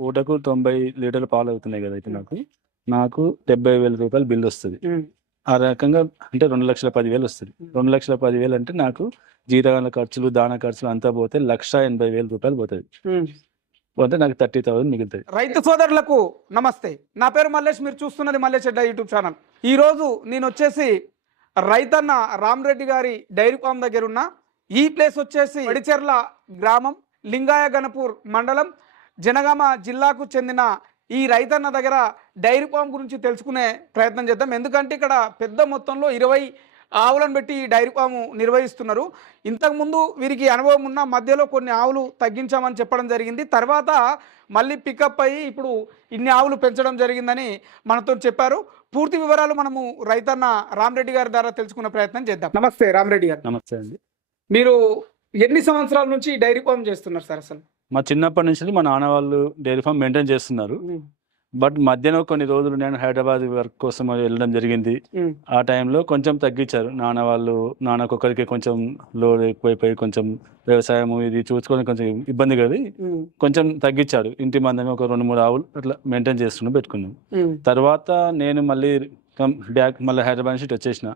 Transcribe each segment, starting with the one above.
పూటకు తొంభై లీటర్ల పాలు అవుతున్నాయి కదా అయితే నాకు. నాకు డెబ్బై వేల రూపాయలు బిల్ వస్తుంది. ఆ రకంగా అంటే రెండు లక్షల పదివేలు వస్తుంది. రెండు లక్షల పదివేలు అంటే నాకు జీతగాల ఖర్చులు దాన ఖర్చులు అంతా పోతే లక్ష ఎనభై వేల రూపాయలు పోతుంది. పోతే నాకు థర్టీ థౌసండ్ మిగులుతుంది. రైతు సోదరులకు నమస్తే. నా పేరు మల్లేష్ మీరు చూస్తున్నది మల్లేష్ అడ్డా యూట్యూబ్ ఛానల్. ఈ రోజు నేను వచ్చేసి రైతన్న రామరెడ్డి గారి డైరీ ఫామ్ దగ్గర ఉన్న. ఈ ప్లేస్ వచ్చేసి వడిచెర్ల గ్రామం లింగాయ గణపూర్ మండలం. జనగామ జిల్లాకు చెందిన ఈ రైతన్న దగ్గర డైరీ ఫామ్ గురించి తెలుసుకునే ప్రయత్నం చేద్దాం. ఎందుకంటే ఇక్కడ పెద్ద మొత్తంలో ఇరవై ఆవులను పెట్టి ఈ డైరీ ఫాము నిర్వహిస్తున్నారు. ఇంతకుముందు వీరికి అనుభవం ఉన్న మధ్యలో కొన్ని ఆవులు తగ్గించామని చెప్పడం జరిగింది. తర్వాత మళ్ళీ పికప్ అయ్యి ఇప్పుడు ఇన్ని ఆవులు పెంచడం జరిగిందని మనతో చెప్పారు. పూర్తి వివరాలు మనము రైతన్న రామరెడ్డి గారి ద్వారా తెలుసుకునే ప్రయత్నం చేద్దాం. నమస్తే రామరెడ్డి గారు. నమస్తే అండి. మీరు ఎన్ని సంవత్సరాల నుంచి డైరీ ఫామ్ చేస్తున్నారు సార్ అసలు? మా చిన్నప్పటి నుంచి మా నాన్న వాళ్ళు డైరీ ఫామ్ మెయింటైన్ చేస్తున్నారు. బట్ మధ్యలో కొన్ని రోజులు నేను హైదరాబాద్ వర్క్ కోసం వెళ్ళడం జరిగింది. ఆ టైంలో కొంచెం తగ్గించారు. నాన్న వాళ్ళు నాన్నకొకరికి కొంచెం లోడ్ ఎక్కువైపోయి కొంచెం వ్యవసాయం ఇది చూసుకొని కొంచెం ఇబ్బంది కదా. కొంచెం తగ్గించారు ఇంటి మందమే ఒక రెండు మూడు ఆవులు అట్లా మెయింటైన్ చేస్తున్నాం పెట్టుకున్నాం. తర్వాత నేను మళ్ళీ బ్యాక్ మళ్ళీ హైదరాబాద్ నుంచి వచ్చేసిన.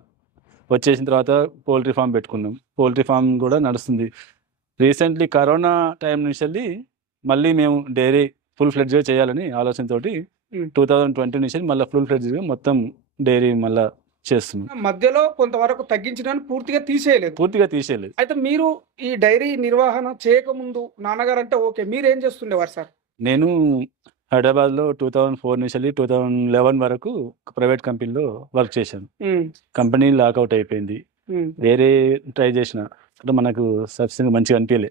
వచ్చేసిన తర్వాత పోల్ట్రీ ఫామ్ పెట్టుకున్నాం. పోల్ట్రీ ఫామ్ కూడా నడుస్తుంది. రీసెంట్లీ కరోనా టైం నుంచి వెళ్ళి మళ్ళీ మేము డైరీ ఫుల్ ఫ్లెడ్జ్గా చేయాలని ఆలోచనతోటి. టూ థౌజండ్ ట్వంటీ నుంచి మళ్ళీ ఫుల్ ఫ్లెడ్జ్గా మొత్తం డైరీ మళ్ళీ చేస్తున్నాం. మధ్యలో కొంతవరకు తగ్గించడానికి పూర్తిగా తీసేయలేదు. పూర్తిగా తీసేయలేదు. అయితే మీరు ఈ డైరీ నిర్వహణ చేయకముందు నాన్నగారు అంటే ఓకే మీరు ఏం చేస్తుండేవారు సార్? నేను హైదరాబాద్లో టూ థౌజండ్ ఫోర్ నుంచి వెళ్ళి టూ థౌజండ్ లెవెన్ వరకు ప్రైవేట్ కంపెనీలో వర్క్ చేశాను. కంపెనీ లాకౌట్ అయిపోయింది. వేరే ట్రై చేసిన. అంటే మనకు సబ్సిడీ మంచిగా అనిపించలే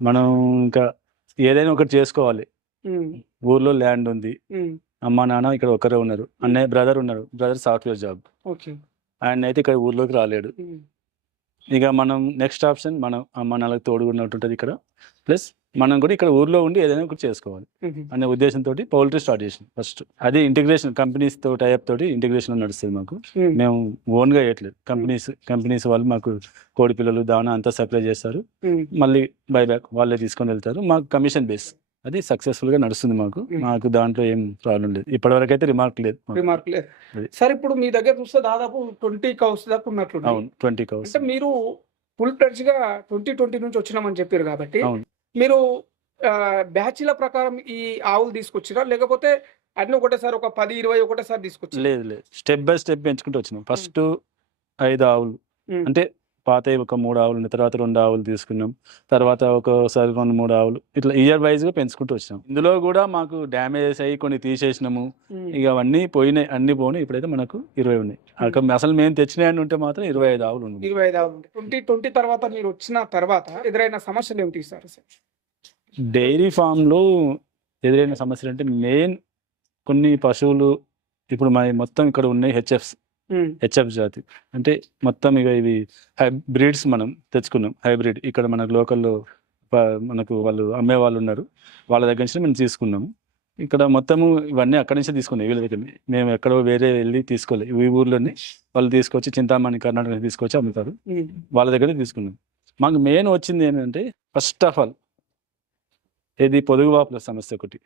మనం ఇంకా ఏదైనా ఒకటి చేసుకోవాలి. ఊర్లో ల్యాండ్ ఉంది. అమ్మ నాన్న ఇక్కడ ఒకరే ఉన్నారు. అన్నయ్య బ్రదర్ ఉన్నారు. Brother software job. ఆయన అయితే ఇక్కడ ఊర్లోకి రాలేడు. ఇక మనం నెక్స్ట్ ఆప్షన్ మనం అమ్మ నాన్నలకు తోడుగా ఉన్నట్టుంటుంది ఇక్కడ. ప్లస్ మనం కూడా ఇక్కడ ఊర్లో ఉండి ఏదైనా ఒకటి చేసుకోవాలి. అనే ఉద్దేశంతో పౌల్ట్రీ స్టార్ట్ చేసాం ఫస్ట్ అది ఇంటిగ్రేషన్ కంపెనీస్తో టైప్ తోటి ఇంటిగ్రేషన్ నడుస్తుంది మాకు. మేము. ఓన్గా వేయట్లేదు కంపెనీస్ కంపెనీస్ వాళ్ళు మాకు కోడి పిల్లలు దానా అంతా సప్లై చేస్తారు. మళ్ళీ బైబ్యాక్ వాళ్ళే తీసుకొని వెళ్తారు. మాకు కమిషన్ బేస్ అది సక్సెస్ఫుల్గా నడుస్తుంది మాకు. మాకు దాంట్లో ఏం ప్రాబ్లం లేదు. ఇప్పటివరకు అయితే రిమార్క్ లేదు. రిమార్క్ లేదు. సార్ ఇప్పుడు మీ దగ్గర చూస్తే దాదాపు ట్వంటీ కౌస్ దాకా ఉన్నట్లు అవును ట్వంటీ అంటే మీరు ఫుల్ ప్లెడ్జ్గా ట్వంటీ ట్వంటీ నుంచి వచ్చినామని చెప్పారు కాబట్టి అవును. మీరు బ్యాచ్ల ప్రకారం ఈ ఆవులు తీసుకొచ్చిరా? లేకపోతే అన్ని ఒకటేసారి ఒక పది ఇరవై ఒకటేసారి తీసుకొచ్చి లేదు లేదు. స్టెప్ బై స్టెప్ పెంచుకుంటూ వచ్చినాం. ఫస్ట్ ఐదు ఆవులు. అంటే పాతవి ఒక మూడు ఆవులు ఉన్నాయి. తర్వాత రెండు ఆవులు తీసుకున్నాం. తర్వాత ఒకసారి రెండు మూడు ఆవులు. ఇట్లా ఇయర్ వైజ్గా పెంచుకుంటూ వచ్చినాం. ఇందులో కూడా మాకు డ్యామేజెస్ అయ్యి కొన్ని తీసేసినాము. ఇక అవన్నీ పోయినాయి. అన్ని పోయినాయి ఇప్పుడైతే మనకు ఇరవై ఉన్నాయి. అక్కడ అసలు మేము తెచ్చినాయని ఉంటే మాత్రం ఇరవై ఐదు ఆవులు ఉన్నాయి ఇరవై ఐదు ఆవులు ట్వంటీ ట్వంటీ తర్వాత మీరు వచ్చిన తర్వాత ఎదురైన సమస్యలు ఏమిటి సార్? డైరీ ఫామ్లో ఎదురైన సమస్యలు అంటే మెయిన్ కొన్ని పశువులు ఇప్పుడు మన మొత్తం ఇక్కడ ఉన్నాయి హెచ్ఎఫ్స్ హెచ్ఎఫ్ జాతి. అంటే మొత్తం ఇక ఇవి హైబ్రిడ్స్ మనం తెచ్చుకున్నాం హైబ్రిడ్. ఇక్కడ మనకు లోకల్లో మనకు వాళ్ళు అమ్మే వాళ్ళు ఉన్నారు. వాళ్ళ దగ్గర నుంచి మేము తీసుకున్నాము ఇక్కడ మొత్తము ఇవన్నీ అక్కడి నుంచే తీసుకున్నాం వీళ్ళ దగ్గర. మేము ఎక్కడో వేరే వెళ్ళి తీసుకోలేదు ఈ ఊర్లోనే వాళ్ళు తీసుకొచ్చి చింతామణి కర్ణాటక నుంచి తీసుకొచ్చి అమ్ముతారు. వాళ్ళ దగ్గర తీసుకున్నాం. మాకు మెయిన్ వచ్చింది ఏంటంటే ఫస్ట్ ఆఫ్ ఆల్ ఇది పొదుగువాపుల సమస్య ఒకటి.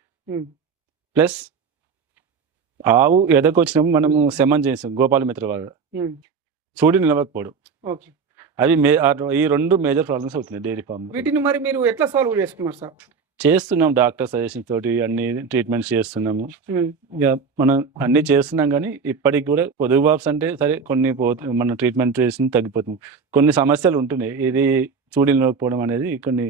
ప్లస్ ఆవు ఎదకొచ్చినప్పుడు మనము శమన్ చేసాం గోపాల మిత్ర వాళ్ళ. చూడి నిలవకపోవడం. ఓకే. అవి ఈ రెండు మేజర్ ప్రాబ్లమ్స్ అవుతున్నాయి డైరీ ఫామ్ వీటిని మరి మీరు ఎట్లా సాల్వ్ చేసుకున్నారు సార్? చేస్తున్నాం డాక్టర్ సజెషన్ తోటి అన్ని ట్రీట్మెంట్స్ చేస్తున్నాము. ఇక మనం అన్ని చేస్తున్నాం కానీ ఇప్పటికి కూడా పొదుగు బాబ్స్ అంటే సరే కొన్ని మన ట్రీట్మెంట్ చేసి తగ్గిపోతుంది. కొన్ని సమస్యలు ఉంటున్నాయి. ఇది చూడి నిలవకపోవడం అనేది కొన్ని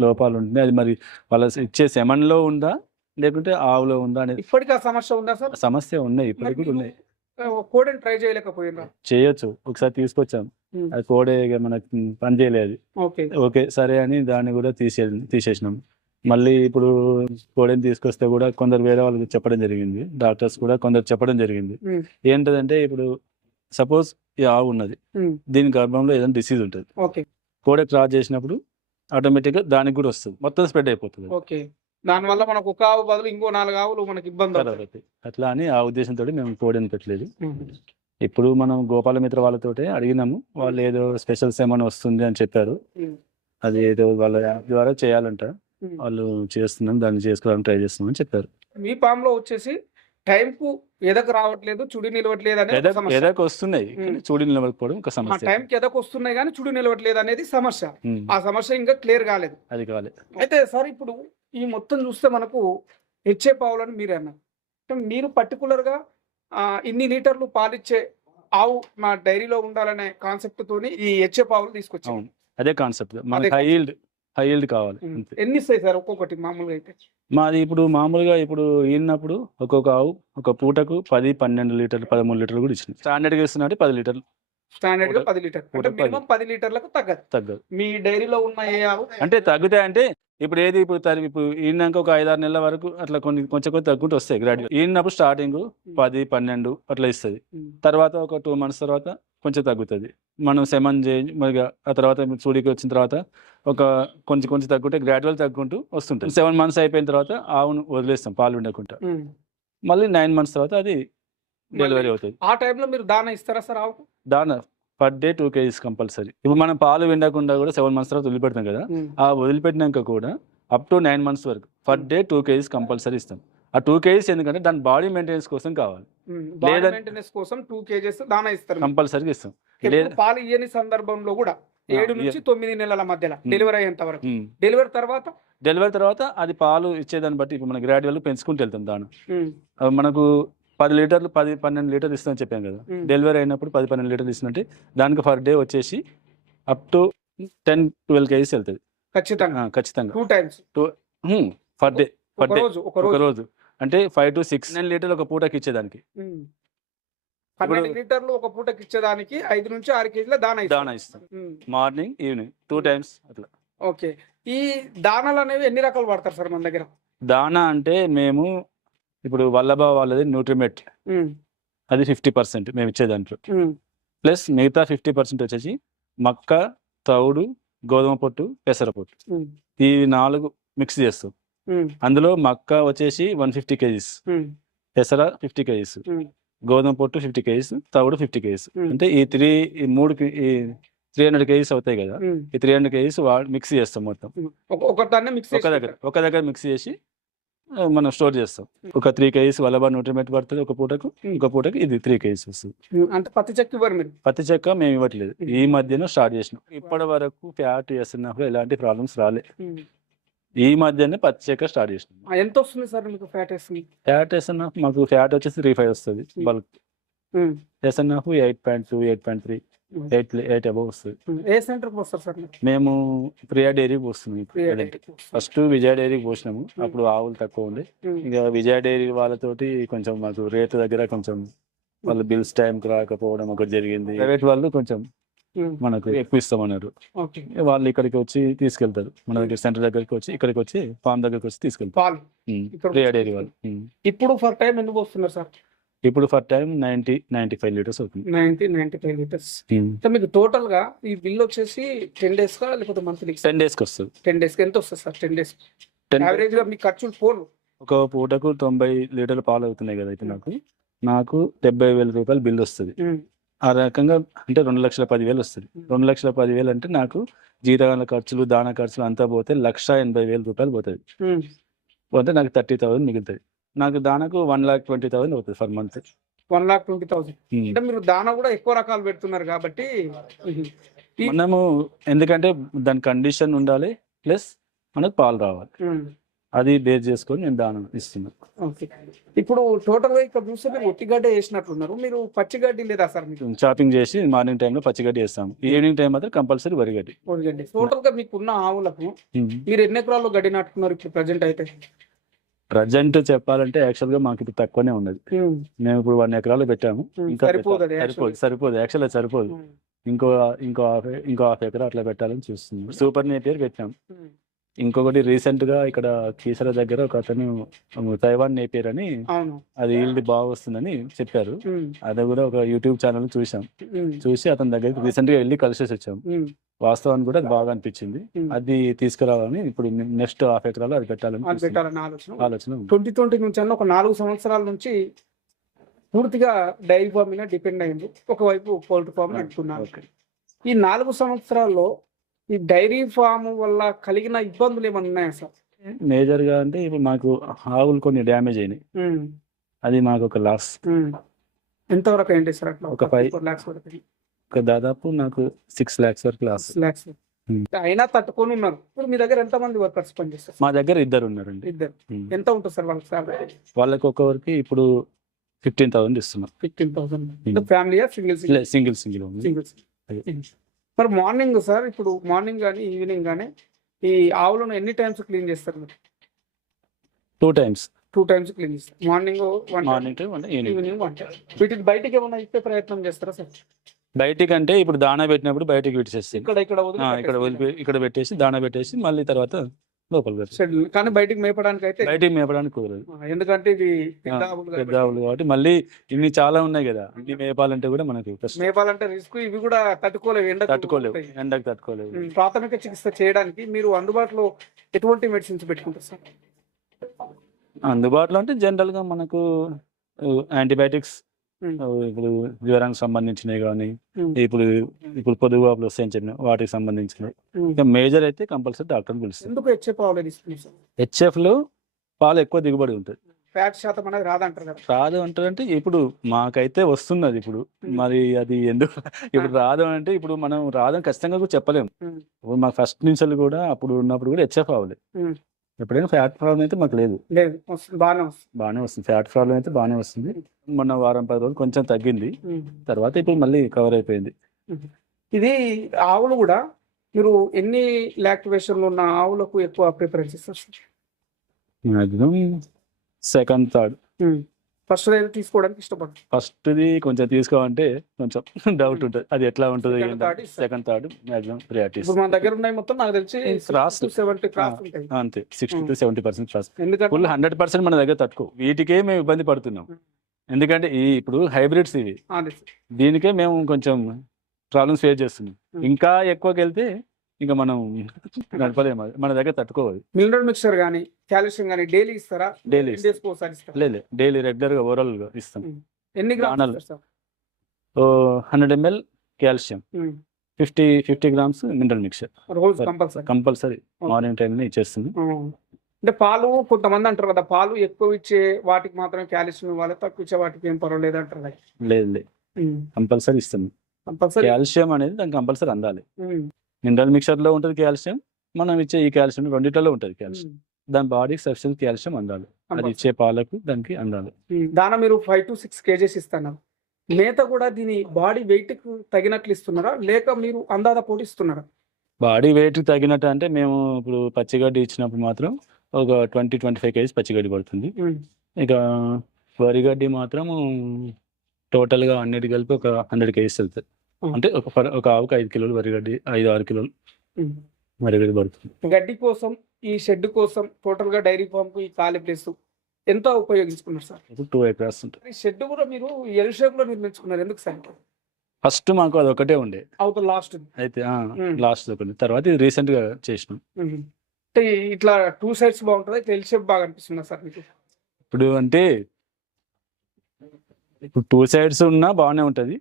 లోపాలు ఉంటున్నాయి అది మరి వాళ్ళ ఇచ్చే సెమన్లో ఉందా? లేకుంటే ఆవులో ఉందా అనేది ఇప్పటికీ ఆ సమస్య ఉందా సార్? సమస్య ఉన్నాయి ఇప్పటికి కూడా ఉన్నాయి. కోడని ట్రై చేయలేకపోయినా చేయొచ్చు. ఒకసారి తీసుకొచ్చాం. అది కోడే మనకు పని చేయలేదు. ఓకే. ఓకే సరే అని దాన్ని కూడా తీసే తీసేసినాం. మళ్ళీ ఇప్పుడు కోడని తీసుకొస్తే కూడా కొందరు వేరే వాళ్ళకి చెప్పడం జరిగింది. డాక్టర్స్ కూడా కొందరు చెప్పడం జరిగింది. ఏంటంటే ఇప్పుడు సపోజ్ ఈ ఆవు ఉన్నది. దీని గర్భంలో ఏదైనా డిసీజ్ ఉంటుంది. కోడే క్రాస్ చేసినప్పుడు ఆటోమేటిక్గా దానికి కూడా వస్తుంది. మొత్తం స్ప్రెడ్ అయిపోతుంది. ఓకే. దానివల్ల మనకు ఒక ఆవు బదులు ఇంకో నాలుగు ఆవులు మనకి ఇబ్బంది అట్లా అని ఆ ఉద్దేశంతో మేము కోడని పెట్టలేదు. ఇప్పుడు మనం గోపాలమిత్ర వాళ్ళతోటే అడిగినాము. వాళ్ళు ఏదో స్పెషల్స్ ఏమైనా వస్తుంది అని చెప్పారు. అది ఏదో వాళ్ళ యాప్ ద్వారా చేయాలంట. వాళ్ళు చేస్తున్నాం దాన్ని చేసుకోవడానికి ట్రై చేస్తున్నాం అని చెప్పారు. మీ ఫామ్లో వచ్చేసి టైం కు ఎదకు రావట్లేదు చుడి నిలవట్లేదు అనేది ఎదక్ వస్తున్నాయి చూడి నిలబడిపోవడం ఒక సమస్య. టైం కి ఎదకు వస్తున్నాయి కానీ చుడి నిలవట్లేదు అనేది సమస్య. ఆ సమస్య ఇంకా క్లియర్ కాలేదు. అది కావాలి అయితే సార్ ఇప్పుడు ఈ మొత్తం చూస్తే మనకు హెచ్ఏ పావులని మీరు అన్నారు. మీరు పర్టికులర్గా ఇన్ని లీటర్లు పాలిచ్చే ఆవు మా డైరీలో ఉండాలనే కాన్సెప్ట్ తోని ఈ హెచ్ఏ పావులు తీసుకొచ్చాం అవును. అదే కాన్సెప్ట్. మనకి అదే హై ఈల్డ్ హై ఈల్డ్ కావాలి. అంతే. ఎన్ని ఇస్తాయి సార్ ఒక్కొక్కటి మామూలుగా అయితే? మాది ఇప్పుడు మామూలుగా ఇప్పుడు ఈనప్పుడు ఒక్కొక్క ఆవు ఒక పూటకు పది పన్నెండు లీటర్లు పదమూడు లీటర్లు కూడా ఇచ్చింది స్టాండర్డ్గా ఇస్తున్నట్టు పది లీటర్లు. స్టాండర్డ్గా పది లీటర్ అంటే పది. మినిమం పది లీటర్లకు తగ్గదు. తగ్గదు. మీ డైరీలో ఉన్న ఏ ఆవు? అంటే తగ్గుతాయి అంటే ఇప్పుడు ఏది ఇప్పుడు తరి- ఇప్పుడు ఈనాక ఒక ఐదారు నెలల వరకు అట్లా కొన్ని కొంచెం కొంచెం తగ్గుంటూ వస్తాయి గ్రాడ్యువల్ ఈనప్పుడు స్టార్టింగ్ పది పన్నెండు అట్లా ఇస్తుంది. తర్వాత ఒక టూ మంత్స్ తర్వాత కొంచెం తగ్గుతుంది. మనం సెమన్ చేంజ్ మరి ఆ తర్వాత చూడికి వచ్చిన తర్వాత ఒక కొంచెం కొంచెం తగ్గుంటే గ్రాడ్యువల్ తగ్గుంటూ వస్తుంటుంది. సెవెన్ మంత్స్ అయిపోయిన తర్వాత ఆవును వదిలేస్తాం పాలు ఉండకుండా. మళ్ళీ నైన్ మంత్స్ తర్వాత అది డెలివరీ అవుతుంది. ఆ టైంలో మీరు దానా ఇస్తారా సార్ ఆవుకు? దాని per day two kgs compulsory ఇప్పుడు మనం పాలు విండకుండా కూడా సెవెన్ మంత్స్ తర్వాత వదిలిపెడతాం కదా. ఆ వదిలిపెట్టినాక కూడా అప్ టు నైన్ మంత్స్ వరకు per day two kgs compulsory ఇస్తాం. ఆ టూ కేజీస్ ఎందుకంటే దాని బాడీ మెయింటెనెన్స్ కోసం కావాలి. లేదా- మెయింటెనెన్స్ కోసం టూ కేజెస్ దానా ఇస్తారు. కంపల్సరీగా ఇస్తాం. పాలు ఇయ్యని సందర్భంలో కూడా ఏడు నుంచి తొమ్మిది నెలల మధ్యలో. డెలివరీ అయ్యేంత వరకు. డెలివరీ తర్వాత? డెలివరీ తర్వాత అది పాలు ఇచ్చేదాన్ని బట్టి ఇప్పుడు మన గ్రాడ్యువల్ పెంచుకుంటూ వెళ్తాం దాని మనకు పది లీటర్లు పది పన్నెండు లీటర్లు ఇస్తామని చెప్పాం కదా. డెలివరీ అయినప్పుడు పది పన్నెండు లీటర్లు ఇస్తున్నట్టు దానికి పర్ డే వచ్చేసి up to ten twelve kgs వెళ్తుంది. ఖచ్చితంగా. ఖచ్చితంగా. Two times per day per day ఒక రోజు. అంటే ఫైవ్ టు సిక్స్ నైన్ లీటర్లు. ఒక పూటకి ఇచ్చేదానికి. పన్నెండు లీటర్లు ఒక పూటకి ఇచ్చేదానికి ఐదు నుంచి ఆరు కేజీల దానా. దానా ఇస్తాం. మార్నింగ్ ఈవినింగ్ టూ టైమ్స్ అట్లా ఓకే ఈ దానాలు అనేవి ఎన్ని రకాలు వాడతారు సార్ మన దగ్గర దానా అంటే మేము ఇప్పుడు వల్లభా వాళ్ళది న్యూట్రిమెట్. అది ఫిఫ్టీ పర్సెంట్ మేము ఇచ్చే దాంట్లో. ప్లస్ మిగతా ఫిఫ్టీ పర్సెంట్ వచ్చేసి మక్క తౌడు గోధుమ పొట్టు పెసర పొట్టు. ఈ నాలుగు మిక్స్ చేస్తాం. అందులో మక్క వచ్చేసి వన్ ఫిఫ్టీ కేజీస్. పెసర ఫిఫ్టీ కేజీస్. గోధుమ పొట్టు ఫిఫ్టీ కేజీస్ తౌడు ఫిఫ్టీ కేజీస్. అంటే ఈ త్రీ ఈ మూడు ఈ త్రీ హండ్రెడ్ కేజీస్ అవుతాయి కదా. ఈ త్రీ హండ్రెడ్ కేజీస్ మిక్స్ చేస్తాం మొత్తం. ఒక- దగ్గర ఒక దగ్గర మిక్స్ చేసి మనం స్టోర్ చేస్తాం. ఒక త్రీ కేజీస్ వల్లబా న్యూట్రిమెంట్ పడుతుంది ఒక పూటకు. ఒక పూటకి ఇది త్రీ కేజీస్ వస్తుంది. అంటే పత్తి చెక్కి ఇవ్వరు మీరు? పత్తి చెక్క మేము ఇవ్వట్లేదు. ఈ మధ్యన స్టార్ట్ చేసినాం. ఇప్పటి వరకు ఫ్యాట్ చేస్తున్నప్పుడు ఎలాంటి ప్రాబ్లమ్స్ రాలే. ఉమ్. ఈ మధ్యనే పత్తి చెక్క స్టార్ట్ చేసినాం. ఎంత వస్తుంది సార్ మీకు ఫ్యాట్ వేస్తుంది ఫ్యాట్ ఎస్ఎన్ఎఫ్ మాకు ఫ్యాట్ వచ్చేసి త్రీ ఫైవ్ వస్తుంది. Bulk. SNF eight point two eight point three eight eight above వస్తుంది. ఏ సెంటర్కి వస్తారు సార్ మేము ప్రియా డైరీకి పోస్తున్నాం. ఫస్ట్ విజయ డైరీకి పోసినాము. అప్పుడు ఆవులు తక్కువ ఉండే. ఇక విజయ డైరీ వాళ్ళతోటి కొంచెం మాకు రేటు దగ్గర కొంచెం వాళ్ళ బిల్స్ టైంకి రాకపోవడం ఒకటి జరిగింది. ప్రైవేట్ వాళ్ళు కొంచెం. మనకు ఎక్కువ ఇస్తామన్నారు. వాళ్ళు ఇక్కడికి వచ్చి తీసుకెళ్తారు. మన దగ్గర సెంటర్ దగ్గరికి వచ్చి ఇక్కడికి వచ్చి ఫామ్ దగ్గరికి వచ్చి తీసుకెళ్తారు. డైరీ వాళ్ళు. ఇప్పుడు ఫర్ టైం ఎందుకు వస్తున్నారు సార్? ఇప్పుడు for time ninety ninety five litres అవుతుంది. Ninety ninety five litres. మీకు టోటల్గా ఈ బిల్ వచ్చేసి టెన్ డేస్ కా లేకపోతే మంత్లీ? టెన్ డేస్కి వస్తుంది. టెన్ డేస్కి ఎంత వస్తుంది సార్ టెన్ డేస్? యావరేజ్గా మీ ఖర్చులు పోను. ఒక పూటకు తొంభై లీటర్ల పాలు అవుతున్నాయి కదా అయితే నాకు. నాకు డెబ్బై వేల రూపాయలు బిల్ వస్తుంది. ఆ రకంగా అంటే రెండు లక్షల పదివేలు వస్తుంది. రెండు లక్షల పదివేలు అంటే నాకు జీతాల ఖర్చులు దాన ఖర్చులు అంతా పోతే లక్ష ఎనభై వేల రూపాయలు పోతుంది. పోతే నాకు థర్టీ థౌసండ్ మిగులుతుంది. నాకు దానకు వన్ లాక్ ట్వంటీ థౌసండ్ అవుతుంది for month. One lakh twenty thousand. అంటే మీరు దానా కూడా ఎక్కువ రకాలు పెడుతున్నారు కాబట్టి మనము ఎందుకంటే దాని కండిషన్ ఉండాలి ప్లస్ మనకు పాలు రావాలి. అది బేస్ చేసుకొని నేను దానం ఇస్తున్నాను. ఓకే. ఇప్పుడు టోటల్గా ఇక్కడ చూస్తే ఒట్టిగడ్డ వేసినట్లున్నారు మీరు పచ్చిగడ్డి లేదా సార్ మీకు? చాపింగ్ చేసి మార్నింగ్ టైంలో పచ్చిగడ్డి వేస్తాము. ఈవినింగ్ టైం మాత్రం కంపల్సరీ వరిగడ్డి ఒడిగడ్డి టోటల్గా మీకు ఉన్న ఆవులకు మీరు ఎన్ని ఎకరాల్లో గడ్డి నాటుకున్నారు ఇప్పుడు ప్రజెంట్ అయితే? ప్రజెంట్ చెప్పాలంటే యాక్చువల్గా మాకు ఇప్పుడు తక్కువనే ఉన్నది. మేము ఇప్పుడు వన్ ఎకరాలు పెట్టాము. ఇంకా సరిపోదు. సరిపోదు యాక్చువల్ సరిపోదు. ఇంకో ఇంకో హాఫ్ ఇంకో హాఫ్ ఎకరా అట్లా పెట్టాలని చూస్తున్నాం సూపర్ నేపియర్ పెట్టాం ఉమ్, ఇంకొకటి రీసెంట్గా ఇక్కడ కీసర దగ్గర ఒక అతను తైవాన్ అవును. అది ఈల్డ్ బాగా వస్తుందని చెప్పారు. అది కూడా ఒక యూట్యూబ్ ఛానల్ చూసాం చూసి అతని దగ్గరికి రీసెంట్గా వెళ్ళి కలిసేసి వచ్చాం. ఉమ్, వాస్తవానికి కూడా అది బాగా అనిపించింది. అది తీసుకురావాలని ఇప్పుడు నెక్స్ట్ హాఫ్ ఎకరాలో అది పెట్టాలని ఆలోచన. ట్వంటీ ట్వంటీ నుంచి అన్న ఒక నాలుగు సంవత్సరాల నుంచి పూర్తిగా డైరీ ఫామ్ మీద డిపెండ్ అయ్యింది ఒకవైపు పౌల్ట్రీ ఫామ్ నడుపుతున్నారు ఓకే. ఈ నాలుగు సంవత్సరాల్లో ఈ డైరీ ఫామ్ వల్ల కలిగిన ఇబ్బందులు ఏమైనా ఉన్నాయా సార్? మేజర్గా అంటే ఇప్పుడు మాకు ఆవులు కొన్ని డ్యామేజ్ అయినాయి. అది మాకు ఒక లాస్. ఉమ్. ఎంతవరకు ఏంటి సార్ అట్లా? ఒక. ఫోర్ ల్యాక్స్ వరకు. ఒక దాదాపు నాకు సిక్స్ లాక్స్ వరకు లాస్. ల్యాక్స్ ఉమ్. అయినా తట్టుకొని ఉన్నారు. ఇప్పుడు మీ దగ్గర ఎంత మంది వర్కర్స్ పనిచేస్తారు? మా దగ్గర ఇద్దరు ఉన్నారండి. ఇద్దరు. ఉమ్. ఎంత ఉంటుంది సార్ వాళ్ళకి సాలరీ? వాళ్ళకి ఒక్కొక్కరికి ఇప్పుడు ఫిఫ్టీన్ థౌసండ్ ఇస్తున్నాం. Fifteen thousand. ఉమ్. ఫ్యామిలీయా సింగిల్ సింగిల్? సింగిల్ సింగిల్ అదే. మరి మార్నింగ్ సార్ ఇప్పుడు మార్నింగ్ కానీ ఈవినింగ్ కానీ ఈ ఆవులను ఎన్ని టైమ్స్ క్లీన్ చేస్తారు మీరు? Two times. Two times clean చేస్తారు. Morning one morning evening. One time వీటిని బయటికి ఏమైనా ఇచ్చే ప్రయత్నం చేస్తారా సార్? బయటికి అంటే ఇప్పుడు దానా పెట్టినప్పుడు బయటికి విడిచేస్తాయి ఇక్కడ ఇక్కడ ఇక్కడ ఇక్కడ పెట్టేసి దానా పెట్టేసి మళ్ళీ తర్వాత లోపల కానీ బయటికి మేపడానికి అయితే బయటికి మేపడానికి కుదరదు. ఎందుకంటే ఇది పెద్ద ఆవులు కాబట్టి. మళ్ళీ ఇన్ని చాలా ఉన్నాయి కదా ఇన్ని మేపాలంటే కూడా మనకు మేపాలంటే రిస్క్ ఇవి కూడా తట్టుకోలేవు ఎండ తట్టుకోలేవు ఎండకు తట్టుకోలేవు. ప్రాథమిక చికిత్స చేయడానికి మీరు అందుబాటులో ఎటువంటి మెడిసిన్స్ పెట్టుకుంటారు సార్? అందుబాటులో అంటే జనరల్గా మనకు యాంటీబయాటిక్స్. ఇప్పుడు జ్వరానికి సంబంధించినవి కానీ. ఇప్పుడు ఇప్పుడు పొదుగు వాపులు వస్తాయని చెప్పిన వాటికి సంబంధించినవి. ఇంకా మేజర్ అయితే కంపల్సరీ డాక్టర్ పిలుస్తారు. ఎందుకు హెచ్ఎఫ్లో పాలు ఎక్కువ దిగుబడి ఉంటుంది ఫ్యాట్ శాతం అనేది రాదంటారు కదా. రాదు అంటారంటే ఇప్పుడు మాకైతే వస్తున్నది ఇప్పుడు. మరి అది ఎందుకు? ఇప్పుడు రాదు అంటే ఇప్పుడు మనం రాదని ఖచ్చితంగా కూడా చెప్పలేము. ఇప్పుడు మాకు ఫస్ట్ నుంచి కూడా అప్పుడు ఉన్నప్పుడు కూడా హెచ్ఎఫ్ అవ్వాలి ఉమ్. ఎప్పుడైనా ఫ్యాట్ ప్రాబ్లం అయితే మాకు లేదు. లేదు వస్తుంది బాగానే వస్తుంది. బాగానే వస్తుంది. ఫ్యాట్ ప్రాబ్లం అయితే బాగానే వస్తుంది. మొన్న వారం పది రోజులు కొంచెం తగ్గింది. తర్వాత ఇప్పుడు మళ్ళీ కవర్ అయిపోయింది. ఇది ఆవులు కూడా మీరు ఎన్ని లాక్టివేషన్లు ఉన్న ఆవులకు ఎక్కువ ప్రిఫరెన్స్ ఇస్తారు మ్యాక్సిమం సెకండ్ థర్డ్. ఫస్ట్ అయితే తీసుకోవడానికి ఇష్టపడతారు ఫస్ట్ది కొంచెం తీసుకోవాలంటే కొంచెం డౌట్ ఉంటుంది. అది ఎట్లా ఉంటుంది. సెకండ్ థర్డ్ మ్యాక్సిమం ప్రియారిటీస్ ఇప్పుడు మన దగ్గర ఉన్నాయి మొత్తం నాకు తెలిసి Cross. సెవెంటీ క్రాస్ ఉంటాయి. అంతే. Sixty. To seventy percent cross ఎందుకంటే ఫుల్ హండ్రెడ్ పర్సెంట్ మన దగ్గర తట్టుకో. వీటికే మేము ఇబ్బంది పడుతున్నాం. ఉమ్. ఎందుకంటే ఈ ఇప్పుడు హైబ్రిడ్స్ ఇవి. దీనికే మేము కొంచెం ప్రాబ్లమ్స్ ఫేస్ చేస్తున్నాం. ఉమ్. ఇంకా ఎక్కువకి వెళ్తే ఇంకా మనం నడపలేము అది. మన దగ్గర తట్టుకోవాలి. మినరల్ మిక్చర్ కానీ కాల్షియం కానీ డైలీ ఇస్తారా? డైలీ డేస్ ఒకసారి ఇస్తారా? లేదు డైలీ రెగ్యులర్గా ఓవరాల్గా ఇస్తాం. ఎన్ని గ్రామ్స్ దానాలు. ఇస్తారు sir? Hundred ml calcium. Fifty fifty grams mineral mixture. Compulsory. Compulsory. Morning టైంలో ఇచ్చేస్తుంది. అంటే పాలు కొంతమంది అంటారు కదా పాలు ఎక్కువ ఇచ్చే వాటికి మాత్రమే కాల్షియం ఇవ్వాలి తక్కువ ఇచ్చే వాటికి ఏం పర్వాలేదు అంటారు కదా. లేదు లేదు. కంపల్సరీ ఇస్తుంది కంపల్సరీ. కాల్షియం అనేది దానికి కంపల్సరీ అందాలి. మినరల్ మిక్చర్లో ఉంటుంది కాల్షియం మనం ఇచ్చే ఈ కాల్షియం రెండిట్లలో ఉంటుంది కాల్షియం దాని బాడీకి సఫిషియెంట్ కాల్షియం అందాలి. అది ఇచ్చే పాలకు దానికి అందాలి. దాన మీరు ఫైవ్ టు సిక్స్ కేజెస్ ఇస్తున్నారు. మేత కూడా దీని బాడీ వెయిట్కు తగినట్లు ఇస్తున్నారా? లేక మీరు అందాద పోటీ ఇస్తున్నారా? బాడీ వెయిట్ తగినట్టు అంటే మేము ఇప్పుడు పచ్చిగడ్డి ఇచ్చినప్పుడు మాత్రం ఒక ట్వంటీ ట్వంటీ ఫైవ్ కేజీస్ పచ్చిగడ్డి పడుతుంది. ఇక వరిగడ్డి మాత్రం టోటల్గా అన్నిటి కలిపి ఒక హండ్రెడ్ కేజీస్ వెళ్తుంది Hmm. అంటే ఒక ఒక ఆవుకి ఐదు కిలోలు వరిగడ్డి ఐదు ఆరు కిలోలు వరిగడ్డి పడుతుంది. గడ్డి కోసం ఈ షెడ్ కోసం టోటల్గా డైరీ ఫామ్కు ఈ ఖాళీ ప్లేస్ ఎంత ఉపయోగించుకున్నారు సార్? టూ ఎకరాస్ ఉంటుంది. ఈ షెడ్ కూడా మీరు ఎల్ షేప్లో నిర్మించుకున్నారు ఎందుకు సార్ ఫస్ట్ మాకు అది ఒకటే ఉండే. లాస్ట్ అయితే. లాస్ట్ ఒకటి తర్వాత ఇది రీసెంట్గా చేసినాం అంటే ఇట్లా టూ సైడ్స్ బాగుంటుంది? ఇట్లా ఎల్ షేప్ బాగా అనిపిస్తుందా సార్ మీకు? ఇప్పుడు అంటే ఇప్పుడు టూ సైడ్స్ ఉన్నా బాగానే ఉంటది.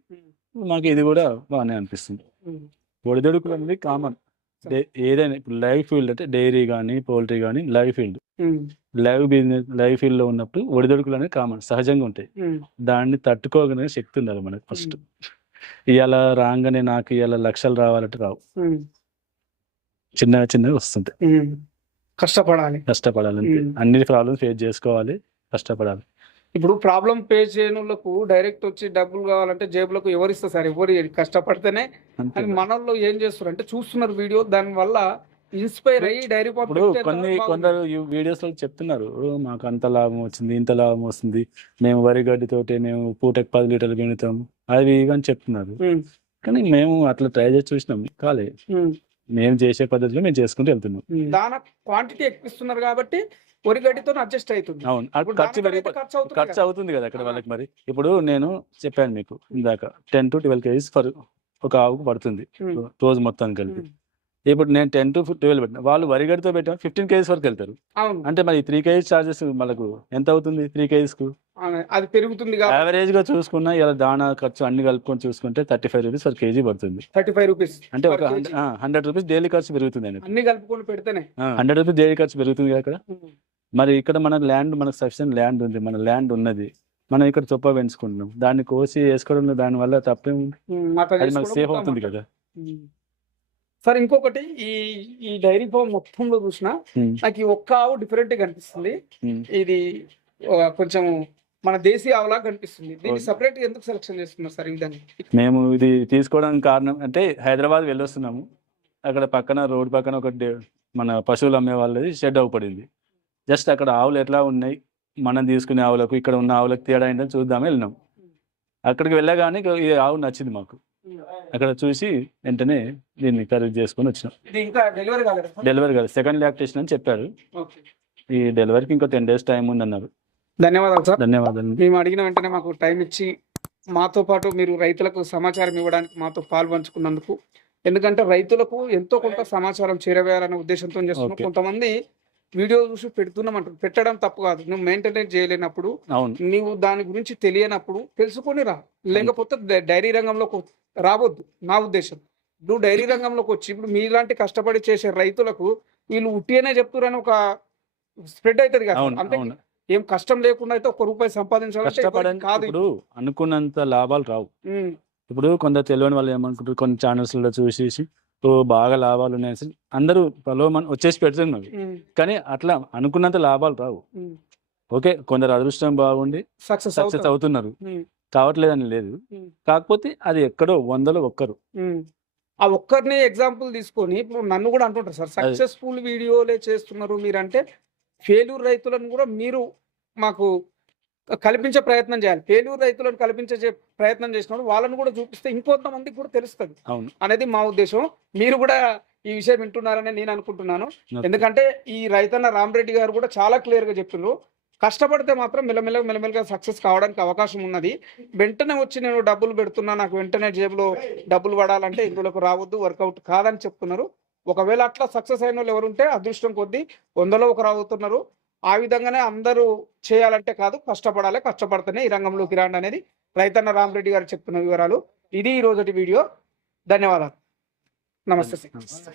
మాకు ఇది కూడా బాగానే అనిపిస్తుంది. ఒడిదొడుకులు అనేది కామన్. ఏదైనా ఇప్పుడు లైవ్ ఫీల్డ్ అంటే డైరీ కానీ పౌల్ట్రీ కానీ live field. Live business live ఫీల్డ్లో ఉన్నప్పుడు ఒడిదొడుకులు అనేది కామన్ సహజంగా ఉంటాయి. దాన్ని తట్టుకోగలిగే శక్తి ఉండాలి మనకు ఫస్ట్. ఇవాళ రాగానే నాకు ఇవాళ లక్షలు రావాలంటే రావు. చిన్నగా చిన్నగా వస్తుంటాయి. కష్టపడాలి. కష్టపడాలంటే Hmm. అన్ని ప్రాబ్లమ్స్ ఫేస్ చేసుకోవాలి. కష్టపడాలి. ఇప్పుడు ప్రాబ్లం పే చేయని వాళ్ళకు డైరెక్ట్ వచ్చి డబ్బులు కావాలంటే జేబులకు ఎవరు ఇస్తారు సార్? ఎవరు. కష్టపడితేనే. అని మనల్లో ఏం చేస్తారు అంటే చూస్తున్నారు వీడియో దాని వల్ల ఇన్స్పైర్ అయ్యి డైరీ కొన్ని కొందరు వీడియోస్లో చెప్తున్నారు "ఓ, మాకు అంత లాభం వచ్చింది ఇంత లాభం వస్తుంది మేము వరి గడ్డితోటి మేము పూటకి పది లీటర్లు పిండుతాం. అవి ఇవి అని చెప్తున్నారు. కానీ మేము అట్లా ట్రై చేసి చూసినాం కాలే. మేము చేసే పద్ధతిలో మేము చేసుకుంటూ వెళ్తున్నాం. దాన క్వాంటిటీ ఎక్కువ ఇస్తున్నారు కాబట్టి వరి గడ్డితో అడ్జస్ట్ అవుతుంది అవును ఖర్చు ఖర్చు అవుతుంది కదా. అక్కడ. వాళ్ళకి మరి ఇప్పుడు నేను చెప్పాను మీకు ఇందాక ten to twelve kgs for ఒక ఆవుకు పడుతుంది ఉమ్. రోజు మొత్తం కలిపి ఉమ్. ఇప్పుడు నేను టెన్ టు ట్వెల్వ్ పెట్టిన వాళ్ళు వరిగడితో పెట్టిన ఫిఫ్టీన్ కేజీస్ వరకు వెళ్తారు. అంటే మరి త్రీ కేజీస్ చార్జెస్ మనకు ఎంత అవుతుంది త్రీ కేజీస్కు. అది పెరుగుతుంది యావరేజ్గా చూసుకున్నా ఇలా దానా ఖర్చు అన్ని కలుపుకొని చూసుకుంటే thirty five rupees per kg పడుతుంది. థర్టీ ఫైవ్ రూపీస్ అంటే ఒక హండ్రెడ్ రూపీస్ డైలీ ఖర్చు పెరుగుతుంది అండి అన్ని కలుపుకొని పెడితేనే. హండ్రెడ్ రూపీస్ డైలీ ఖర్చు పెరుగుతుంది కదా అక్కడ? మరి ఇక్కడ మన ల్యాండ్ మనకు సఫిషియెంట్ ల్యాండ్ ఉంది మన ల్యాండ్ ఉన్నది. మనం ఇక్కడ చొప్ప పెంచుకుంటున్నాం. దాన్ని కోసి వేసుకోవడం దాని వల్ల తప్పేం ఉంది ఉమ్, అట్లా అది మనకు సేఫ్ అవుతుంది కదా. సార్ ఇంకొకటి ఈ ఈ డైరీ ఫామ్ మొత్తంలో చూసిన నాకు ఈ ఒక్క ఆవు డిఫరెంట్ కనిపిస్తుంది. ఉమ్. ఇది కొంచెం మన దేశీయ ఆవులా కనిపిస్తుంది. దీన్ని. సపరేట్ ఎందుకు సెలెక్షన్ చేస్తున్నారు సార్ ఈ విధంగా? మేము ఇది తీసుకోవడానికి కారణం అంటే హైదరాబాద్ వెళ్ళొస్తున్నాము. అక్కడ పక్కన రోడ్ పక్కన ఒక మన పశువులు అమ్మే వాళ్ళది షెడ్ అవ్వబడింది జస్ట్ అక్కడ ఆవులు ఎట్లా ఉన్నాయి మనం తీసుకునే ఆవులకు ఇక్కడ ఉన్న ఆవులకు తేడా ఏంటని చూద్దామని వెళ్ళినాం. అక్కడికి వెళ్ళగానే ఈ ఆవు నచ్చింది మాకు. అక్కడ చూసి వెంటనే దీన్ని ఖరీదు చేసుకొని వచ్చినాం. ఇది ఇంకా డెలివరీ కాదు సెకండ్ లాక్టేషన్ అని చెప్పారు. ఈ డెలివరీకి ఇంకో టెన్ డేస్ టైం ఉందన్నారు. ధన్యవాదాలు సార్. ధన్యవాదాలు. మేము అడిగిన వెంటనే మాకు టైం ఇచ్చి మాతో పాటు మీరు రైతులకు సమాచారం ఇవ్వడానికి మాతో పాలు పంచుకున్నందుకు. ఎందుకంటే రైతులకు ఎంతో కొంత సమాచారం చేరవేయాలనే ఉద్దేశంతో చేస్తున్నాం. కొంతమంది వీడియో చూసి పెడుతున్నామంటారు పెట్టడం తప్పు కాదు. నువ్వు మెయింటెనెన్స్ చేయలేనప్పుడు అవును. నీవు దాని గురించి తెలియనప్పుడు తెలుసుకొని రా. లేకపోతే డైరీ రంగంలోకి రావద్దు నా ఉద్దేశం. నువ్వు డైరీ రంగంలోకి వచ్చి ఇప్పుడు మీలాంటి కష్టపడి చేసే రైతులకు వీళ్ళు ఉట్టిగానే చెప్తున్నారని ఒక స్ప్రెడ్ అవుతుంది కదా. ఏం కష్టం లేకుండా అయితే ఒక్క రూపాయి కష్టపడని కాదు ఇప్పుడు అనుకున్నంత లాభాలు రావు. ఇప్పుడు కొందరు తెలియని వాళ్ళు ఏమనుకుంటారు? కొన్ని ఛానల్స్లో చూసేసి బాగా లాభాలు ఉన్నాయి అసలు అందరూ మన వచ్చేసి పెడుతున్నారు ఉమ్, కానీ అట్లా అనుకున్నంత లాభాలు రావు. ఓకే కొందరు అదృష్టం బాగుండి సక్సెస్ సక్సెస్ అవుతున్నారు. కావట్లేదని లేదు. కాకపోతే అది ఎక్కడో వందలో ఒక్కరు. ఆ ఒక్కరిని ఎగ్జాంపుల్ తీసుకొని ఇప్పుడు నన్ను కూడా అంటుంటారు సార్ సక్సెస్ఫుల్ వీడియోలే చేస్తున్నారు మీరంటే ఫెయిల్యూర్ రైతులను కూడా మీరు మాకు కల్పించే ప్రయత్నం చేయాలి. ఫెయిల్యూర్ రైతులను కల్పించే ప్రయత్నం చేసినప్పుడు వాళ్ళని కూడా చూపిస్తే ఇంకొంతమందికి కూడా తెలుస్తుంది. అవును. అనేది మా ఉద్దేశం. మీరు కూడా ఈ విషయం వింటున్నారని నేను అనుకుంటున్నాను. ఎందుకంటే ఈ రైతన్న రామరెడ్డి గారు కూడా చాలా క్లియర్గా చెప్తున్నారు కష్టపడితే మాత్రం మెల్లమెల్ల మెల్లమెల్లగా సక్సెస్ కావడానికి అవకాశం ఉన్నది. వెంటనే వచ్చి నేను డబ్బులు పెడుతున్నా నాకు వెంటనే జేబులో డబ్బులు పడాలంటే ఇందులోకి రావద్దు వర్కౌట్ కాదని చెప్తున్నారు. ఒకవేళ అట్లా సక్సెస్ అయిన వాళ్ళు ఎవరుంటే అదృష్టం కొద్దీ వందలో ఒకరు అవుతున్నారు. ఆ విధంగానే అందరూ చేయాలంటే కాదు కష్టపడాలి కష్టపడితేనే ఈ రంగంలోకి రాండి అనేది రైతన్న రామరెడ్డి గారు చెప్తున్న వివరాలు. ఇది ఈ రోజుటి వీడియో. ధన్యవాదాలు. నమస్తే. సార్ నమస్తే.